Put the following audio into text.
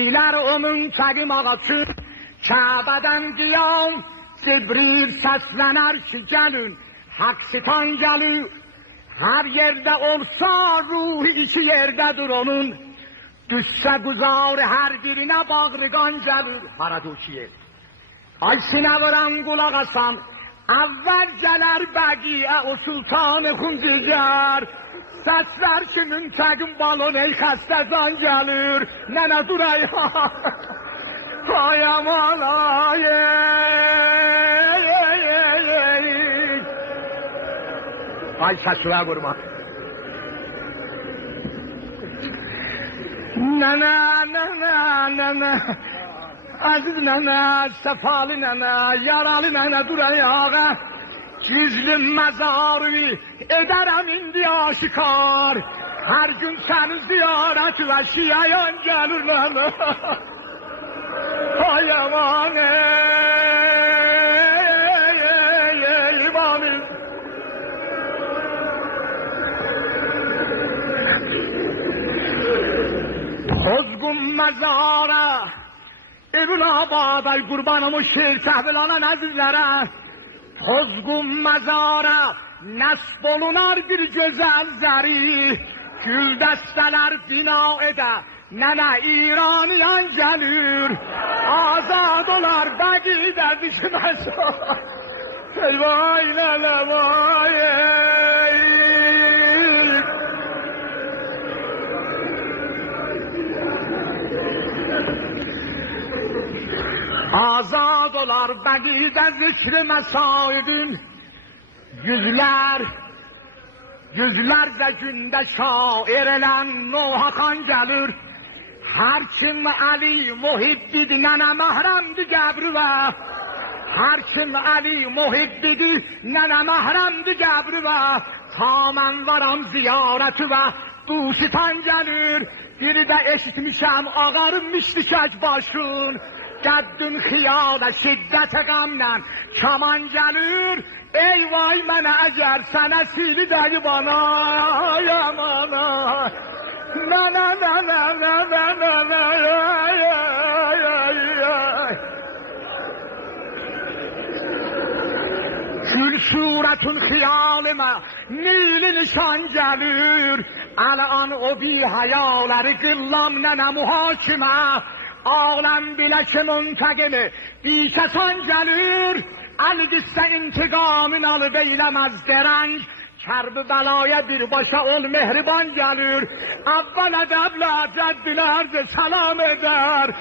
İler onun çagım ağaçı, Kabe'den qiyam, Cibril səslənər ki, gəlin, Haqsitan gəlir, hər yerdə olsa, ruhu iki yerdədir onun, Düşsə quzar, hər birinə bağrıqan gəlir, haradır o ki yer? Ay sinə vuran qulaq asan, əvvəl gələr bəqiyə o sultanı xuncugar, Səslər ki, müntəqim balon, ey xəstəcan gəlir, nənə duray, ay aman, ay, ay səslə qurma. Nənə, nənə, nənə, əziz nənə, səfalı nənə, yaralı nənə duray ağa, Güzlü məzarı edərəm indi aşikar, Hər gün səni ziyarət və şiyayan gəlir nənə. Ay aman imamım. Tozgun məzara, Evul Abad, ay qurbanım o şeir səhvilanan əzizlərə, Tozgun məzara, nəsb olunar bir gözəl zəri, Gül dəstələr bina edə, nənə İraniyan gəlir, Azad olar bəqidə düşməz. Ey vay nənə vay, Azad olar bəqidə zikri məsaidin, Yüzlərcə gündə şair elən Nohaxan gəlir, Hər kim Əli Muhibbidir, nənə məhrəmdir qəbri və, Hər kim Əli Muhibbidir, nənə məhrəmdir qəbri və, Ta mən varam ziyarəti və, Dusitan gəlir, Bir də eşitmişəm ağarınmışdı kək başın, Qəddün xiyada şiddətə qəmlən kaman gəlir, Ey vay mənə əgər sənə sili dəyi bana, ay aman ay, nənə nənə nənə nənə ay ay ay ay. Gül surətün xiyalimə nili nişan gəlir, Əl-an o bir hayaləri qıllam nənə mühakimə, Aləm bilə ki müntəqimi dişəsan gəlir, Əl-qissə intiqamın alıb eyləməz derəng, Kərb-i bəlaya birbaşa ol mehriban gəlir, Əvvəl ədəblə cəddilər də səlam edər,